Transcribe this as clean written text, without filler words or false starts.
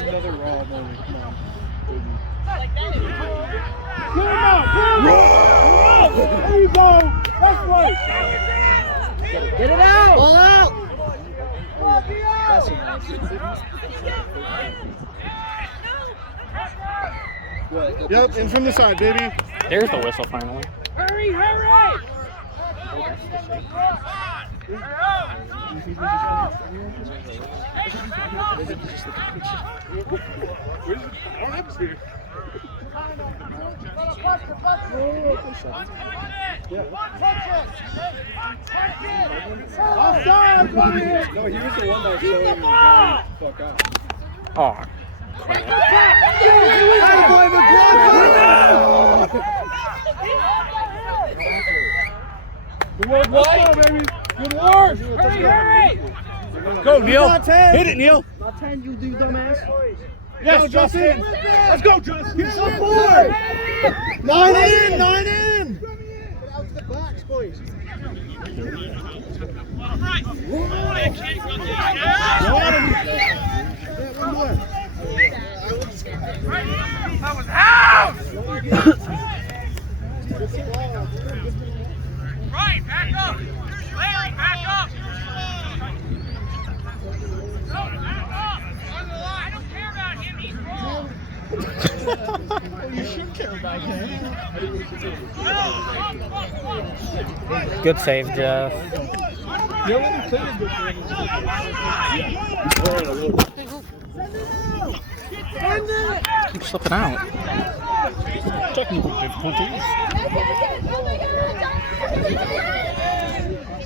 Another raw moment. Come on. There you go. That's right. Get it out. Ball out. Yep, in from the side, baby. There's the whistle finally. Hurry! Offside, buddy! No, he was the one that showed him fuck up. Oh, crap. Good work, baby. Good work. Hurry! Go, Neil. Hit it, Neil. Not 10, you do, dumbass. Yes, go, Justin. Let's go, Justin. Get some more. 9 in. Get out to the backs, boys. One more. That was out! Right, back up! Larry, back up! I don't care about him, he's wrong! You should care about him. Good save, Jeff. Keep slipping out. Technical difficulties.